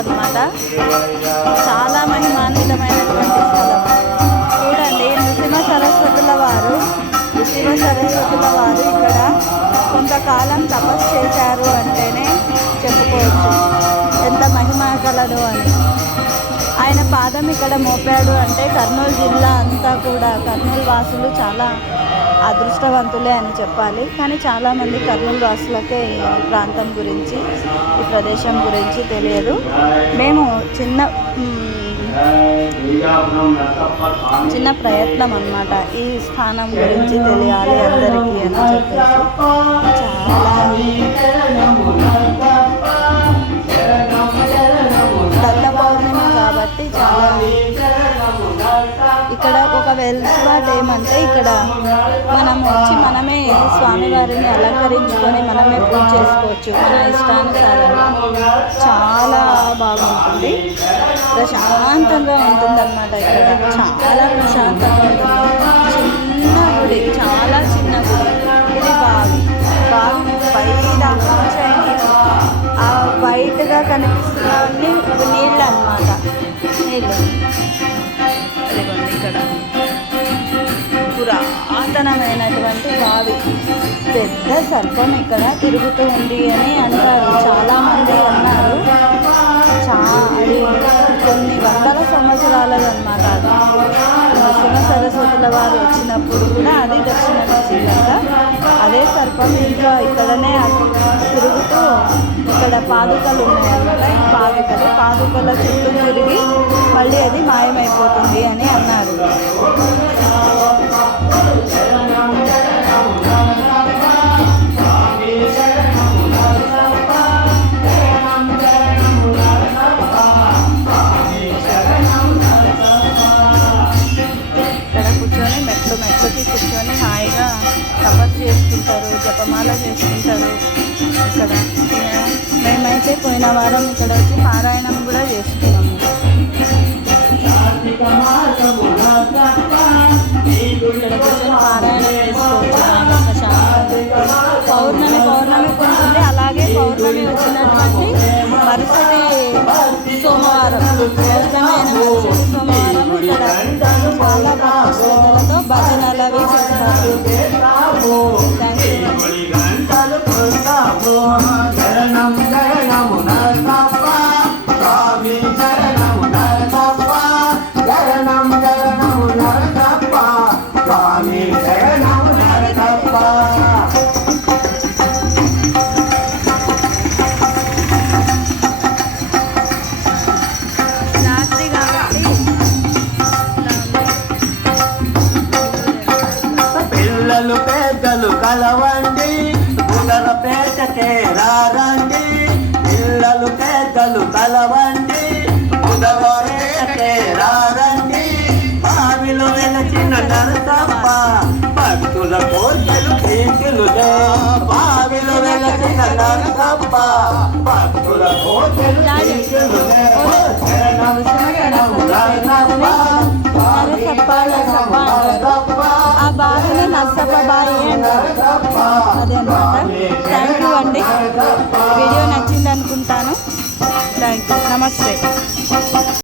అన్నమాట. చాలా మహిమాన్వితమైనటువంటి స్థలం. చూడండి, నృసింహ సరస్వతుల వారు ఇక్కడ కొంతకాలం తపస్సు చేశారు అంటేనే చెప్పుకోవచ్చు ఎంత మహిమ కలదు అని. ఆయన పాదం ఇక్కడ మోపాడు అంటే కర్నూలు జిల్లా అంతా కూడా, కర్నూలు వాసులు చాలా అదృష్టవంతులే అని చెప్పాలి. కానీ చాలామంది కర్నూలు వాసులకే ఈ ప్రాంతం గురించి, ఈ ప్రదేశం గురించి తెలియదు. మేము చిన్న ప్రయత్నం అన్నమాట ఈ స్థానం గురించి తెలియాలి అందరికీ అని చెప్పేసి. దత్త పౌర్ణిమ కాబట్టి చాలా ఇక్కడ ఒక వెలుసుబాటు ఏమంటే, ఇక్కడ మనం వచ్చి మనమే స్వామివారిని అలంకరించుకొని మనమే పూజ చేసుకోవచ్చు మన ఇష్టానుసారంగా. చాలా బాగుంటుంది, ప్రశాంతంగా ఉంటుందన్నమాట. ఇక్కడ చాలా ప్రశాంతంగా ఉంటుంది. చిన్న గుడి, చాలా చిన్న గుడి. ఇది బావి పైదాకా వచ్చాయి. ఆ వైట్గా కనిపిస్తున్నవన్నీ నీళ్ళు అన్నమాట. నీళ్ళు ఇక్కడ పురాతనమైనటువంటి బావి. పెద్ద సర్పం ఇక్కడ తిరుగుతూ ఉంది అని అంటారు, చాలామంది అన్నారు. అది కొన్ని వందల సంవత్సరాలది అన్నమాట. అది నృసింహ సరస్వతుల వారు వచ్చినప్పుడు కూడా అది దర్శనమిచ్చిందంట. అదే సర్పం ఇంకా ఇక్కడనే తిరుగుతూ, ఇక్కడ పాదుకలు ఉన్నాయన్నమాట. ఈ పాదుకల చుట్టూ తిరిగి మళ్ళీ అది మాయమైపోతుంది అని అన్నారు. మెట్లకి కూర్చొని హాయిగా తపస్సు చేసుకుంటారు, జపమాల చేసుకుంటారు. ఇక్కడ మేమైతే పోయిన వారం ఇక్కడ వచ్చి పారాయణం కూడా చేసుకున్నాము. ఇక్కడ కూర్చొని పారాయణం చేసుకోవచ్చు. పౌర్ణమి ఉంటుంది. అలాగే పౌర్ణమి వచ్చినటువంటి మరుసటి సోమవారం, ఇక్కడ చాలా శ్రద్ధలతో భజనలు అవి చేస్తారు. పెద్దలు కలవండి, ఉదరపేటకే రారండి. పిల్లలు పెద్దలు కలవండి, ఉదరపేటకే రారండి. బావిలో వెలచిన నరసప్ప భక్తుల కోర్కెలు తీర్చులుదే. బావిలో వెలచిన నరసప్ప భక్తుల కోర్కెలు తీర్చులుదే. ఆ బావిని నర్సప్ప బావి అంటారు. అదే అనమాట. థ్యాంక్ యూ అండి. వీడియో నచ్చింది అనుకుంటాను. Thank you. నమస్తే.